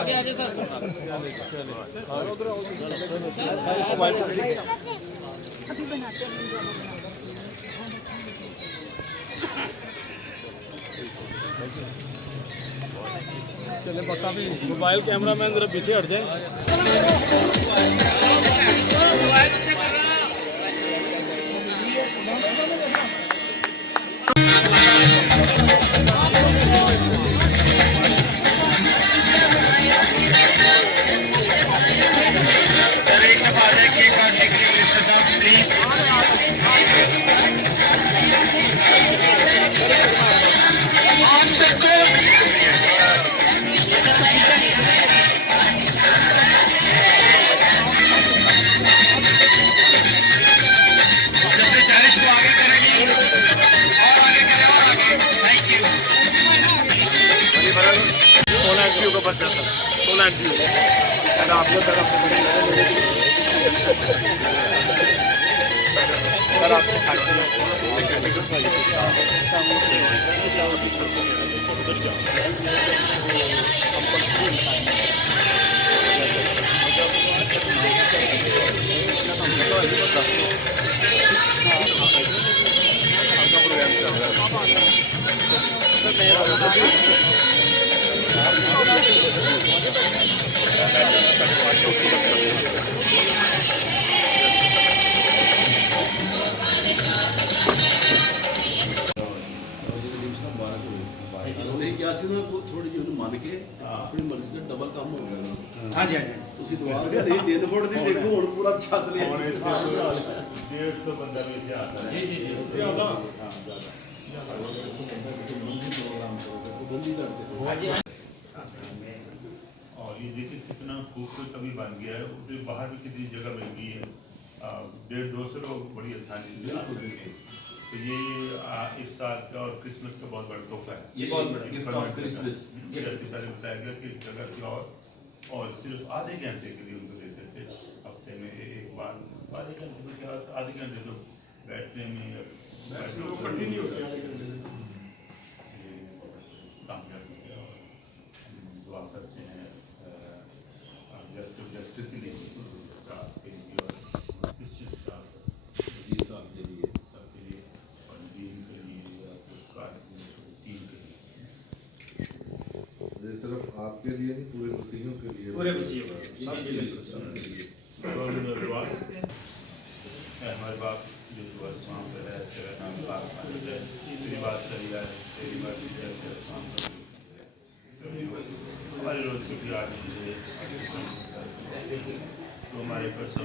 आगे आगे सर अभी बनाते हैं चले पक्का भी मोबाइल कैमरा मैन जरा पीछे हट जाए। का बच्चा था सोना आप लोग थोड़ी जी मन के अपनी मर्जी का डबल काम हो गया। हाँ जी हाँ जी ਤੁਸੀਂ ਦੁਆ ਦੇ ਨਹੀਂ 3 ਫੁੱਟ ਦੀ ਦੇਖੋ ਹੁਣ ਪੂਰਾ ਛੱਤ ਲਿਆ 150 ਬੰਦਾ ਵੀ ਇੱਥੇ ਆਉਂਦਾ ਜੀ ਜੀ ਜ਼ਿਆਦਾ और ये देखिए कितना खूबसूरत अभी बन गया है। उसे बाहर भी कितनी जगह मिल गई है, 150-200 लोग बड़ी आसानी से आ सकते हैं। तो ये इस साल का और क्रिसमस का बहुत बड़ा तोहफा है। ये बहुत बड़ा गिफ्ट ऑफ क्रिसमस। जैसे पहले बताया गया कि जगह की और सिर्फ आधे घंटे के लिए उनको देते थे, हफ्ते में एक बार आधे घंटे में क्या आधे घंटे तो बैठने में कंटिन्यू काम करते हैं और दुआ करते हैं जस्टिस के लिए स्टाफ के लिए और क्रिश्चियन स्टाफ के लिए और दीन के लिए पुरस्कार टीम के लिए सिर्फ आपके लिए नहीं पूरे मसीहियों के लिए पूरे मसीहियों हमारे बाप जो आसमान पर है तेरा नाम पाक मानित है, तेरी बात सही है, तेरी बात जैसे आसमान पर हमारे रोज की प्यार दीजिए तो हमारे पर सब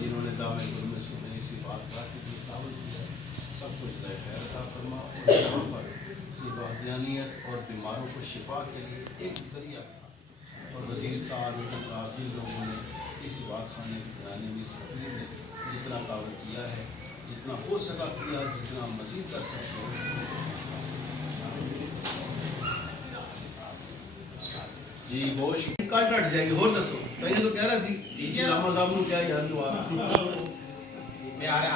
जिन्होंने दावे में सुने इसी बात सबको खैर फरमा और यहाँ पर वाहदानियत और बीमारों को शिफा के लिए एक जरिया और वज़ीर साहब जिन लोगों ने इस इबादत खाने के बनाने में इस फकीर ने जितना काम किया है, जितना हो सका किया, जितना मज़ीद कर सकते हैं। जी बहुत शुक्रिया। काट हट जाएगी और दसो कहीं तो कह रहा थी रामा साहब को क्या याद हुआ मैं आ रहे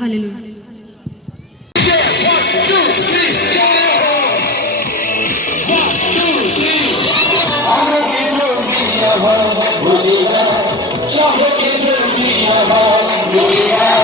हालेलुया Hallelujah.